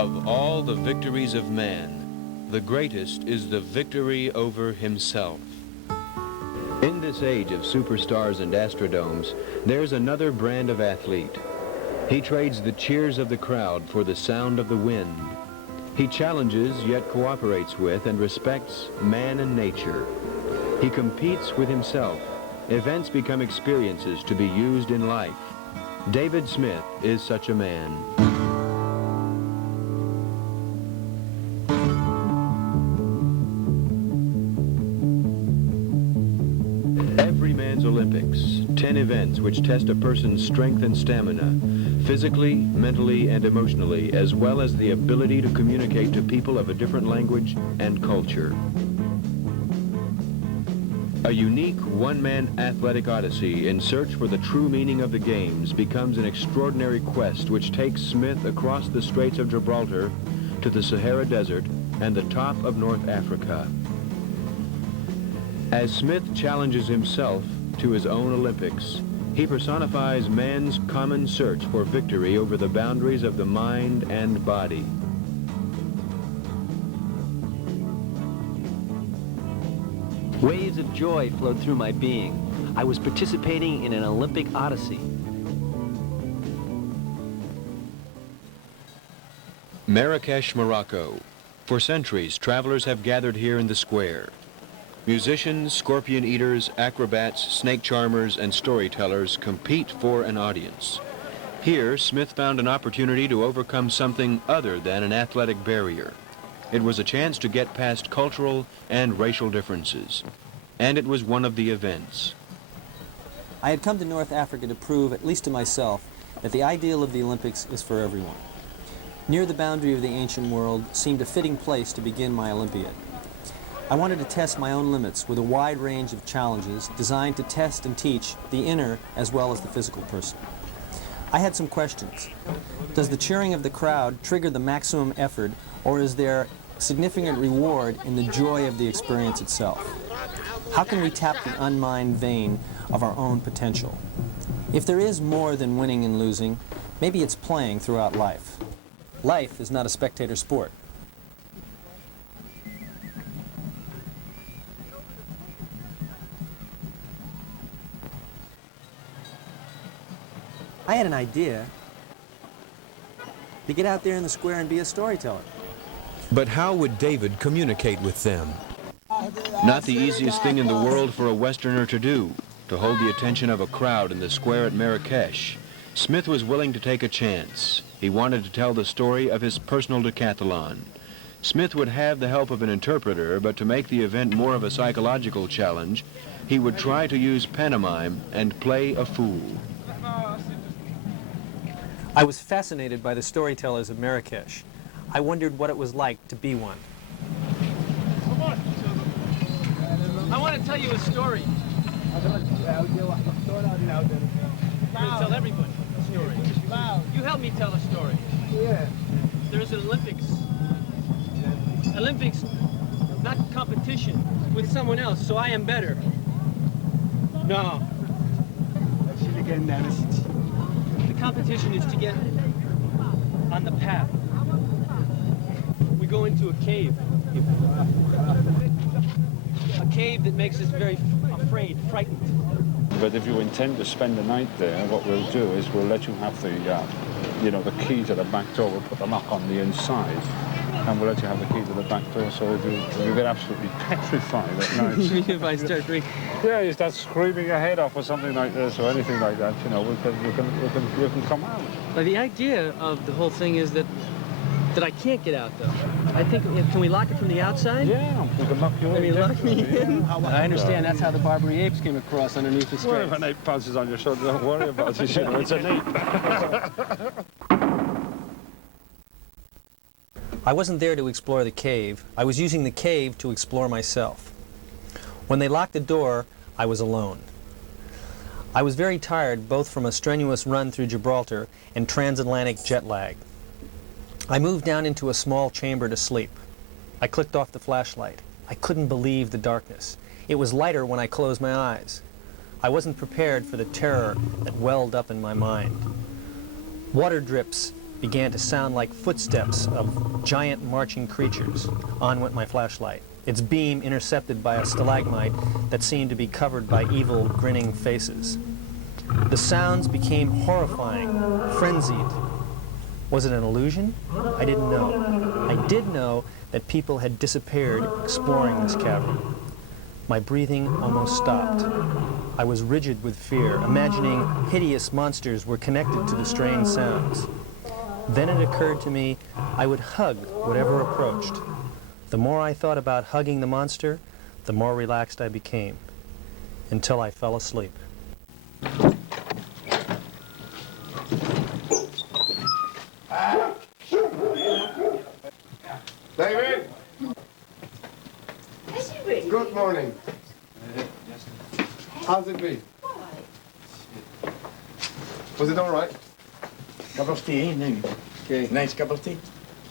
Of all the victories of man, the greatest is the victory over himself. In this age of superstars and astrodomes, there's another brand of athlete. He trades the cheers of the crowd for the sound of the wind. He challenges yet cooperates with and respects man and nature. He competes with himself. Events become experiences to be used in life. David Smith is such a man. Everymans Olympics, 10 events which test a person's strength and stamina, physically, mentally, and emotionally, as well as the ability to communicate to people of a different language and culture. A unique one-man athletic odyssey in search for the true meaning of the games becomes an extraordinary quest which takes Smith across the Straits of Gibraltar to the Sahara Desert and the top of North Africa. As Smith challenges himself to his own Olympics, he personifies man's common search for victory over the boundaries of the mind and body. Waves of joy flowed through my being. I was participating in an Olympic odyssey. Marrakesh, Morocco. For centuries, travelers have gathered here in the square. Musicians, scorpion eaters, acrobats, snake charmers, and storytellers compete for an audience. Here, Smith found an opportunity to overcome something other than an athletic barrier. It was a chance to get past cultural and racial differences. And it was one of the events. I had come to North Africa to prove, at least to myself, that the ideal of the Olympics is for everyone. Near the boundary of the ancient world seemed a fitting place to begin my Olympiad. I wanted to test my own limits with a wide range of challenges designed to test and teach the inner as well as the physical person. I had some questions. Does the cheering of the crowd trigger the maximum effort, or is there significant reward in the joy of the experience itself? How can we tap the unmined vein of our own potential? If there is more than winning and losing, maybe it's playing throughout life. Life is not a spectator sport. I had an idea to get out there in the square and be a storyteller. But how would David communicate with them? Not the easiest thing in the world for a Westerner to do, to hold the attention of a crowd in the square at Marrakesh. Smith was willing to take a chance. He wanted to tell the story of his personal decathlon. Smith would have the help of an interpreter, but to make the event more of a psychological challenge, he would try to use pantomime and play a fool. I was fascinated by the storytellers of Marrakesh. I wondered what it was like to be one. I want to tell you a story. I'm going to tell everybody a story. You help me tell a story. Yeah. There's an Olympics. Olympics, not competition with someone else, so I am better. No. The competition is to get on the path. We go into a cave. A cave that makes us very afraid, frightened. But if you intend to spend the night there, what we'll do is we'll let you have the, the key to the back door. We'll put the lock on the inside, and we'll let you have the key to the back door. So if you get absolutely petrified at night, if I start drinking, yeah, you start screaming your head off or something like this or anything like that, you can come out. But the idea of the whole thing is that I can't get out, though. I think, can we lock it from the outside? Yeah, we can lock you in. Maybe lock me in? Yeah. I understand that's how the Barbary apes came across underneath the Well, straits. if an ape pounces on your shoulder, don't worry about it, it's an ape. I wasn't there to explore the cave. I was using the cave to explore myself. When they locked the door, I was alone. I was very tired, both from a strenuous run through Gibraltar and transatlantic jet lag. I moved down into a small chamber to sleep. I clicked off the flashlight. I couldn't believe the darkness. It was lighter when I closed my eyes. I wasn't prepared for the terror that welled up in my mind. Water drips began to sound like footsteps of giant marching creatures. On went my flashlight, its beam intercepted by a stalagmite that seemed to be covered by evil, grinning faces. The sounds became horrifying, frenzied. Was it an illusion? I didn't know. I did know that people had disappeared exploring this cavern. My breathing almost stopped. I was rigid with fear, imagining hideous monsters were connected to the strange sounds. Then it occurred to me I would hug whatever approached. The more I thought about hugging the monster, the more relaxed I became, until I fell asleep. David! Good morning. How's it been? Was it all right? Cup of tea, eh? Maybe. Okay. Nice cup of tea.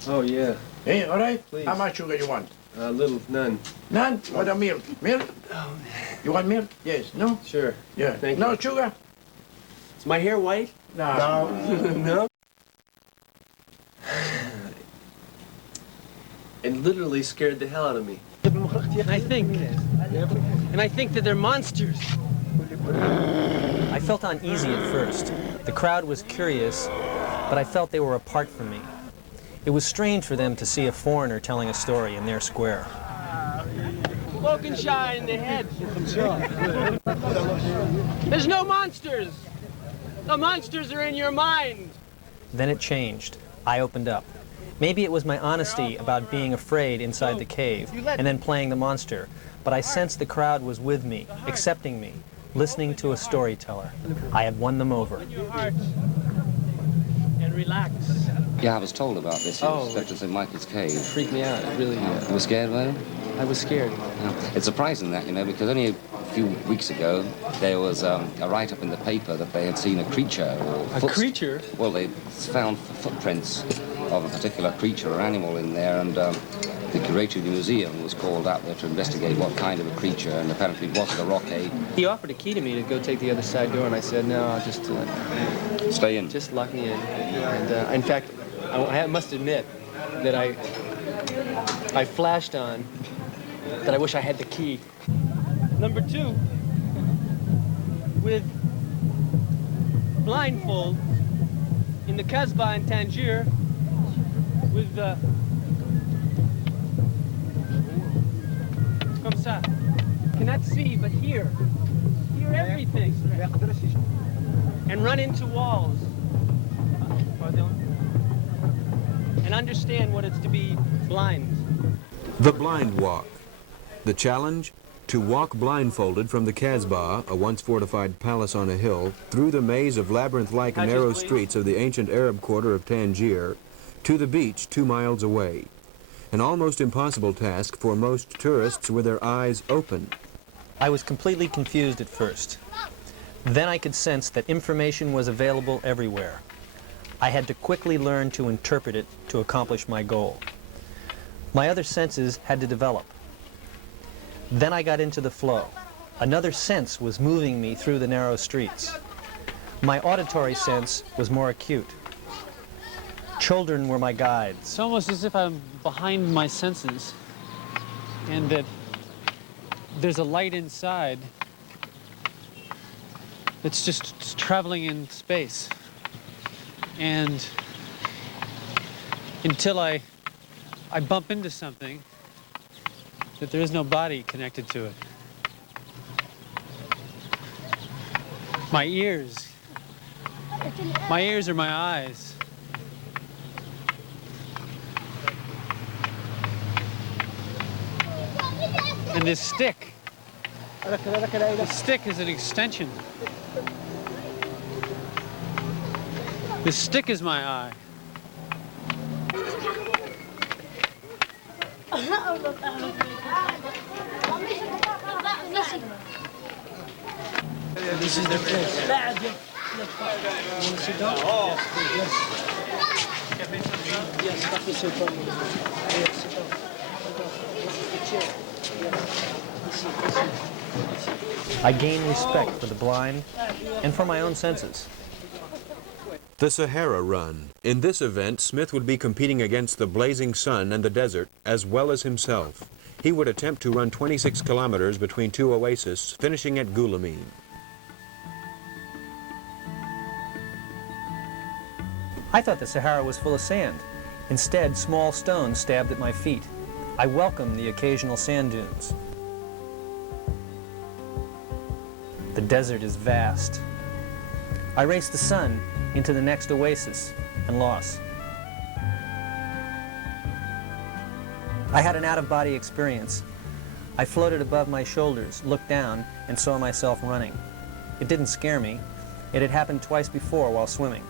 Oh, yeah. Hey, all right? Please. How much sugar you want? A little, none. None? What a milk? Milk? You want milk? Yes. No? Sure. Yeah. Thank no you. sugar? Is my hair white? No. No? It literally scared the hell out of me. And I think that they're monsters. I felt uneasy at first. The crowd was curious, but I felt they were apart from me. It was strange for them to see a foreigner telling a story in their square. Smoke and shine in the head. There's no monsters. The monsters are in your mind. Then it changed. I opened up. Maybe it was my honesty about being afraid inside the cave and then playing the monster, but I sensed the crowd was with me, accepting me, listening to a storyteller. I had won them over. Your heart. And relax. Yeah, I was told about this. Oh. It was St. Michael's Cave. Freaked me out. It really You were scared, were you? I was scared. Yeah. It's surprising that, you know, because only a few weeks ago there was a write-up in the paper that they had seen a creature or A creature? Well, they found footprints of a particular creature or animal in there, and the curator of the museum was called up there to investigate what kind of a creature, and apparently it wasn't a rockade. He offered a key to me to go take the other side door, and I said, no, I'll just Stay in. lock me in. And in fact, I must admit that I flashed on that I wish I had the key. Number two, with blindfold in the Casbah in Tangier, with comme ça, cannot see but hear everything, and run into walls, and understand what it's to be blind. The Blind Walk. The challenge? To walk blindfolded from the Casbah, a once fortified palace on a hill, through the maze of labyrinth-like narrow streets of the ancient Arab quarter of Tangier, to the beach 2 miles away. An almost impossible task for most tourists with their eyes open. I was completely confused at first. Then I could sense that information was available everywhere. I had to quickly learn to interpret it to accomplish my goal. My other senses had to develop. Then I got into the flow. Another sense was moving me through the narrow streets. My auditory sense was more acute. Children were my guides. It's almost as if I'm behind my senses, and that there's a light inside that's just traveling in space. And until I bump into something, that there is no body connected to it. My ears are my eyes. And this stick is an extension. This stick is my eye. This is their place. I gained respect for the blind and for my own senses. The Sahara Run. In this event, Smith would be competing against the blazing sun and the desert, as well as himself. He would attempt to run 26 kilometers between two oases, finishing at Gulameen. I thought the Sahara was full of sand. Instead, small stones stabbed at my feet. I welcomed the occasional sand dunes. The desert is vast. I raced the sun into the next oasis and lost. I had an out-of-body experience. I floated above my shoulders, looked down, and saw myself running. It didn't scare me. It had happened twice before while swimming.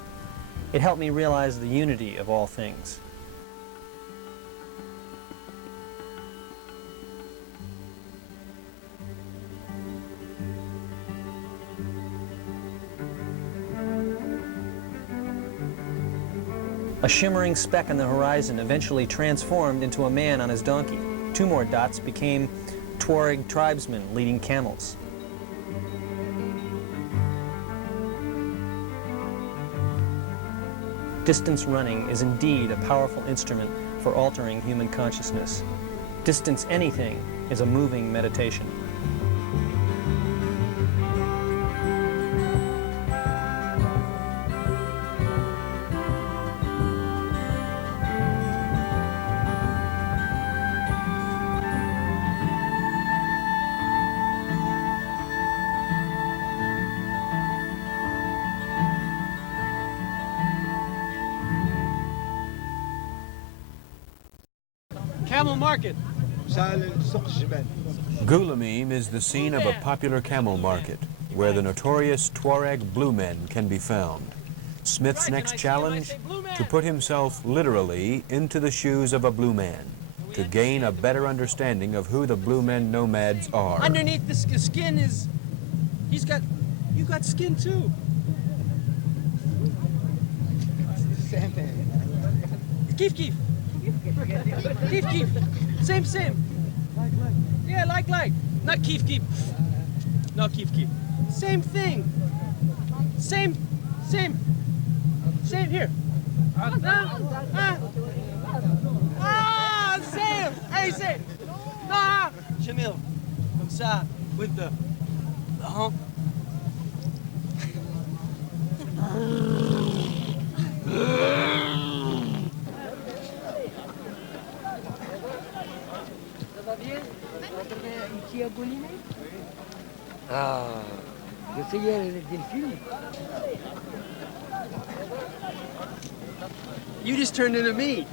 It helped me realize the unity of all things. A shimmering speck on the horizon eventually transformed into a man on his donkey. Two more dots became Tuareg tribesmen leading camels. Distance running is indeed a powerful instrument for altering human consciousness. Distance anything is a moving meditation. Camel market. Gulameen is the scene of a popular camel market, where the notorious Tuareg blue men can be found. Smith's next challenge? To put himself literally into the shoes of a blue man, to gain a better understanding of who the blue men nomads are. Underneath the skin is... you got skin too. Keef keef. Keef keef. Same. Yeah, like. Not keef keef. No, keef keef. Same thing. Same. Here. Same. Hey, same. Jamil. Comme ça, with the hump. You just turned into me.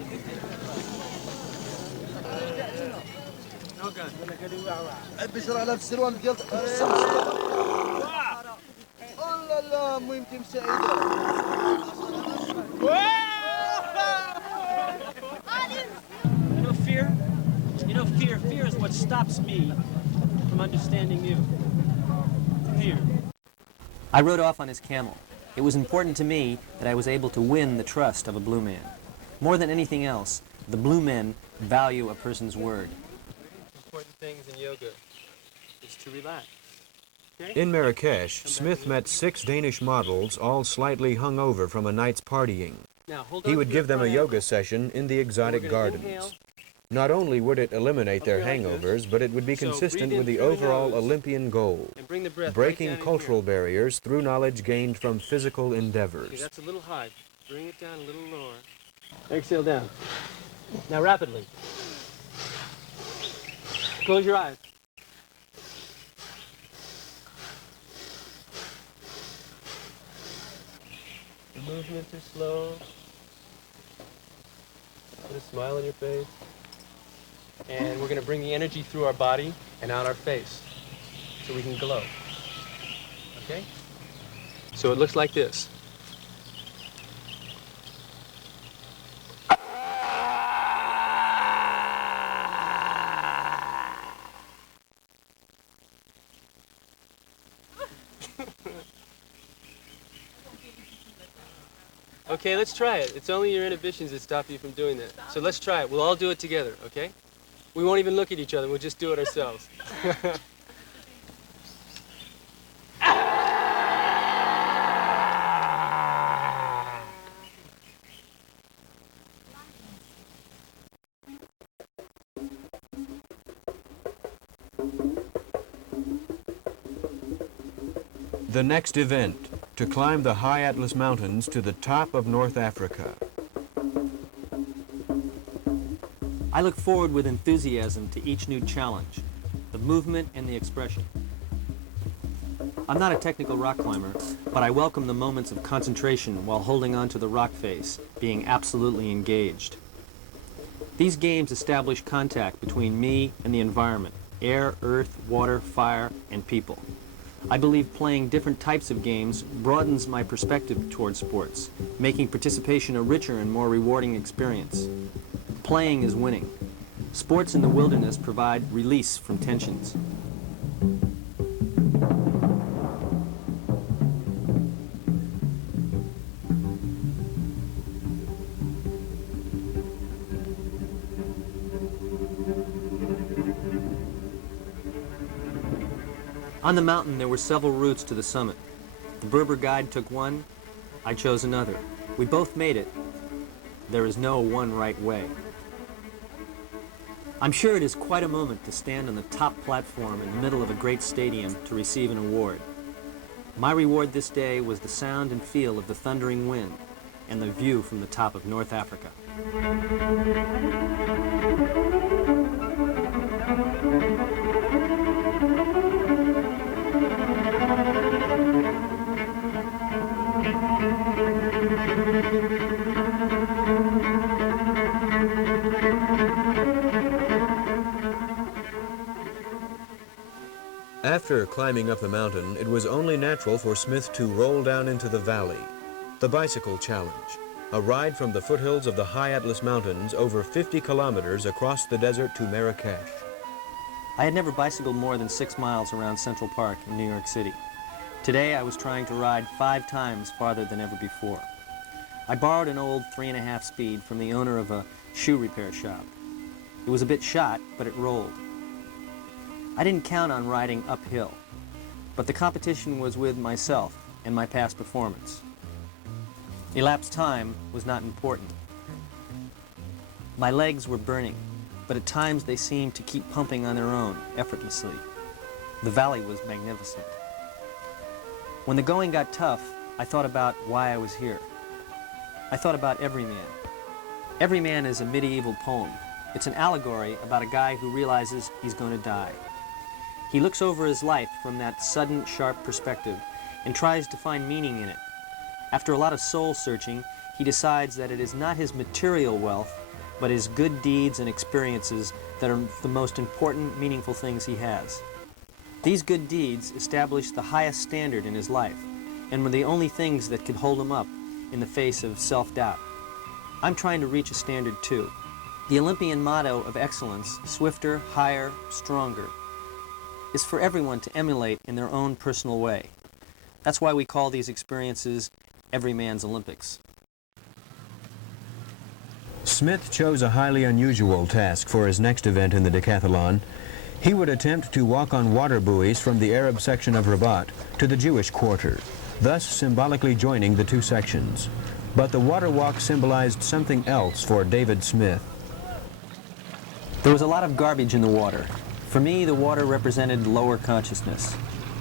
No gun. Fear is what stops me from understanding you. Fear. I rode off on his camel. It was important to me that I was able to win the trust of a blue man. More than anything else, the blue men value a person's word. Important things in yoga is to relax. In Marrakesh, Smith met 6 Danish models, all slightly hungover from a night's partying. He would give them a yoga session in the exotic gardens. Not only would it eliminate their hangovers, but it would be consistent with the overall Olympian goal, breaking cultural barriers through knowledge gained from physical endeavors. Okay, that's a little high. Bring it down a little lower. Exhale down. Now rapidly. Close your eyes. The movements are slow. Put a smile on your face. And we're going to bring the energy through our body and out our face so we can glow. Okay? So it looks like this. Okay, let's try it. It's only your inhibitions that stop you from doing that. So let's try it. We'll all do it together, okay? We won't even look at each other. We'll just do it ourselves. The next event, to climb the high Atlas Mountains to the top of North Africa. I look forward with enthusiasm to each new challenge, the movement and the expression. I'm not a technical rock climber, but I welcome the moments of concentration while holding on to the rock face, being absolutely engaged. These games establish contact between me and the environment, air, earth, water, fire, and people. I believe playing different types of games broadens my perspective towards sports, making participation a richer and more rewarding experience. Playing is winning. Sports in the wilderness provide release from tensions. On the mountain, there were several routes to the summit. The Berber guide took one, I chose another. We both made it. There is no one right way. I'm sure it is quite a moment to stand on the top platform in the middle of a great stadium to receive an award. My reward this day was the sound and feel of the thundering wind and the view from the top of North Africa. After climbing up the mountain, it was only natural for Smith to roll down into the valley. The Bicycle Challenge, a ride from the foothills of the high Atlas Mountains over 50 kilometers across the desert to Marrakesh. I had never bicycled more than 6 miles around Central Park in New York City. Today I was trying to ride 5 times farther than ever before. I borrowed an old 3.5 speed from the owner of a shoe repair shop. It was a bit shot, but it rolled. I didn't count on riding uphill, but the competition was with myself and my past performance. Elapsed time was not important. My legs were burning, but at times they seemed to keep pumping on their own, effortlessly. The valley was magnificent. When the going got tough, I thought about why I was here. I thought about Everyman. Everyman is a medieval poem. It's an allegory about a guy who realizes he's going to die. He looks over his life from that sudden, sharp perspective and tries to find meaning in it. After a lot of soul searching, he decides that it is not his material wealth, but his good deeds and experiences that are the most important, meaningful things he has. These good deeds established the highest standard in his life and were the only things that could hold him up in the face of self-doubt. I'm trying to reach a standard too. The Olympian motto of excellence, swifter, higher, stronger, is for everyone to emulate in their own personal way. That's why we call these experiences Everyman's Olympics. Smith chose a highly unusual task for his next event in the Decathlon. He would attempt to walk on water buoys from the Arab section of Rabat to the Jewish quarter, thus symbolically joining the two sections. But the water walk symbolized something else for David Smith. There was a lot of garbage in the water. For me, the water represented lower consciousness,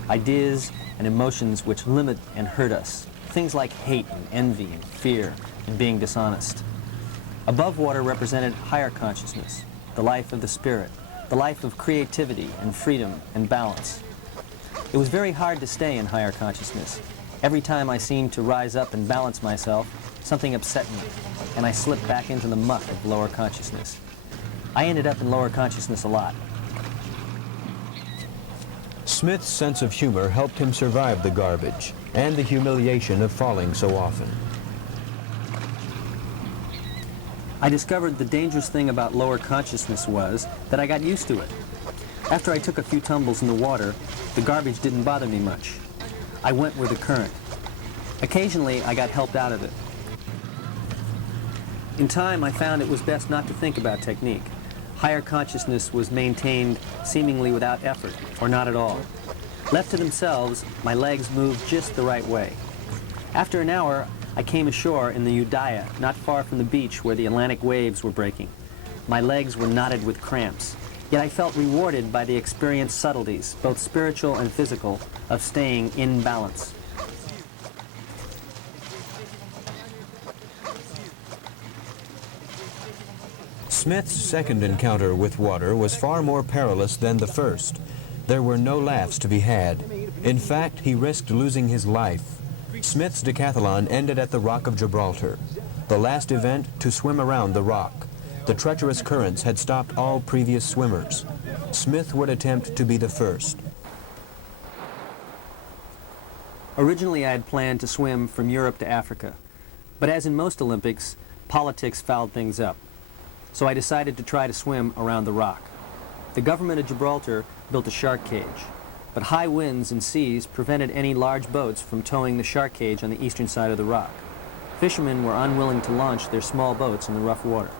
ideas and emotions which limit and hurt us, things like hate and envy and fear and being dishonest. Above water represented higher consciousness, the life of the spirit, the life of creativity and freedom and balance. It was very hard to stay in higher consciousness. Every time I seemed to rise up and balance myself, something upset me, and I slipped back into the muck of lower consciousness. I ended up in lower consciousness a lot. Smith's sense of humor helped him survive the garbage and the humiliation of falling so often. I discovered the dangerous thing about lower consciousness was that I got used to it. After I took a few tumbles in the water, the garbage didn't bother me much. I went with the current. Occasionally, I got helped out of it. In time, I found it was best not to think about technique. Higher consciousness was maintained seemingly without effort, or not at all. Left to themselves, my legs moved just the right way. After an hour, I came ashore in the Udaya, not far from the beach where the Atlantic waves were breaking. My legs were knotted with cramps, Yet I felt rewarded by the experienced subtleties, both spiritual and physical, of staying in balance. Smith's second encounter with water was far more perilous than the first. There were no laughs to be had. In fact, he risked losing his life. Smith's decathlon ended at the Rock of Gibraltar, the last event to swim around the rock. The treacherous currents had stopped all previous swimmers. Smith would attempt to be the first. Originally, I had planned to swim from Europe to Africa, but as in most Olympics, politics fouled things up. So I decided to try to swim around the rock. The government of Gibraltar built a shark cage, but high winds and seas prevented any large boats from towing the shark cage on the eastern side of the rock. Fishermen were unwilling to launch their small boats in the rough water.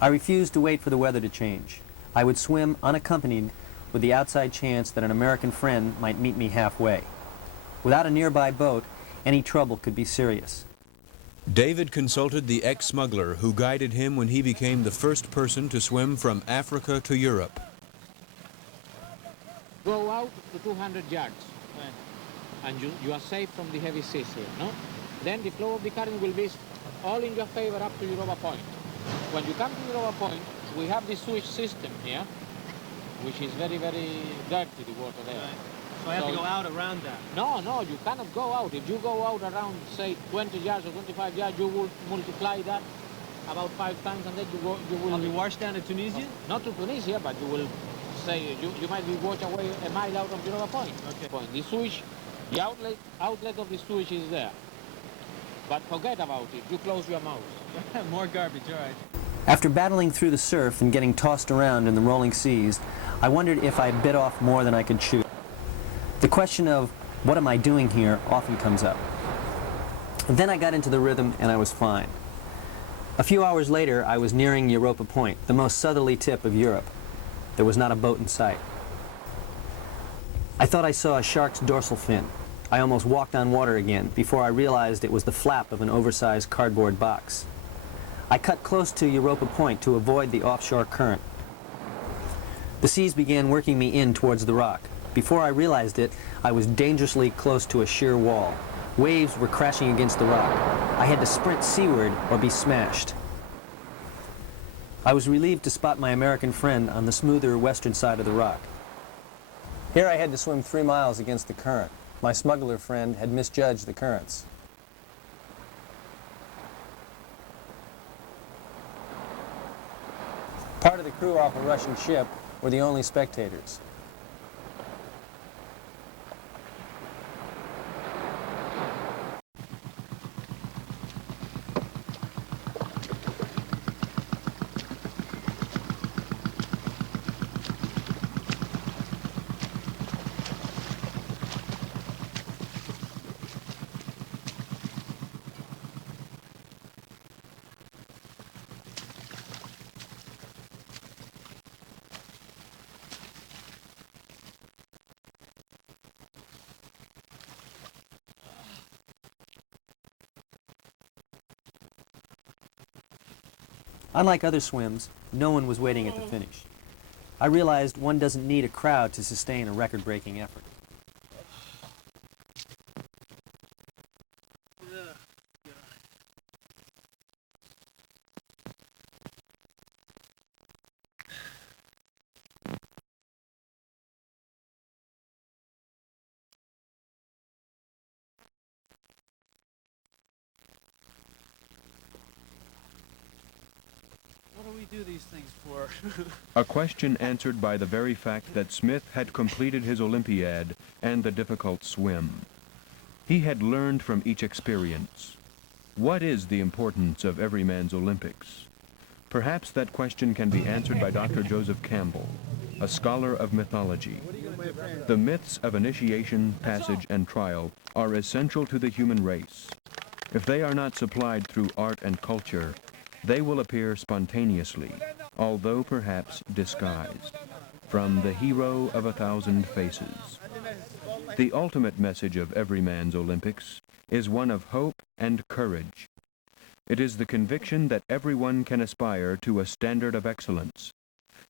I refused to wait for the weather to change. I would swim unaccompanied with the outside chance that an American friend might meet me halfway. Without a nearby boat, any trouble could be serious. David consulted the ex-smuggler who guided him when he became the first person to swim from Africa to Europe. Go out to 200 yards, and you are safe from the heavy seas here, no? Then the flow of the current will be all in your favor up to Europa Point. When you come to Europa Point, we have the sewage system here, which is very, very dirty, the water there. Right. So I have to go out around that? No, you cannot go out. If you go out around, say, 20 yards or 25 yards, you will multiply that about 5 times, and then you will... I'll be washed down to Tunisia? Not to Tunisia, but you will say, you might be washed away a mile out of Europa Point. Okay. The sewage, the outlet of the sewage is there. But forget about it. You close your mouth. More garbage, all right. After battling through the surf and getting tossed around in the rolling seas, I wondered if I bit off more than I could chew. The question of, what am I doing here, often comes up. And then I got into the rhythm and I was fine. A few hours later, I was nearing Europa Point, the most southerly tip of Europe. There was not a boat in sight. I thought I saw a shark's dorsal fin. I almost walked on water again before I realized it was the flap of an oversized cardboard box. I cut close to Europa Point to avoid the offshore current. The seas began working me in towards the rock. Before I realized it, I was dangerously close to a sheer wall. Waves were crashing against the rock. I had to sprint seaward or be smashed. I was relieved to spot my American friend on the smoother western side of the rock. Here I had to swim 3 miles against the current. My smuggler friend had misjudged the currents. Part of the crew off a Russian ship were the only spectators. Unlike other swims, no one was waiting at the finish. I realized one doesn't need a crowd to sustain a record-breaking effort. What do we do these things for? A question answered by the very fact that Smith had completed his Olympiad and the difficult swim. He had learned from each experience. What is the importance of Everyman's Olympics? Perhaps that question can be answered by Dr. Joseph Campbell, a scholar of mythology. The myths of initiation, passage, and trial are essential to the human race. If they are not supplied through art and culture, they will appear spontaneously, although perhaps disguised, from the hero of 1,000 faces. The ultimate message of Everyman's Olympics is one of hope and courage. It is the conviction that everyone can aspire to a standard of excellence,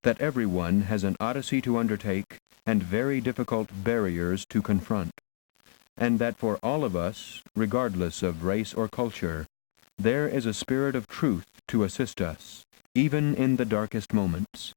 that everyone has an odyssey to undertake and very difficult barriers to confront, and that for all of us, regardless of race or culture, there is a spirit of truth to assist us, even in the darkest moments.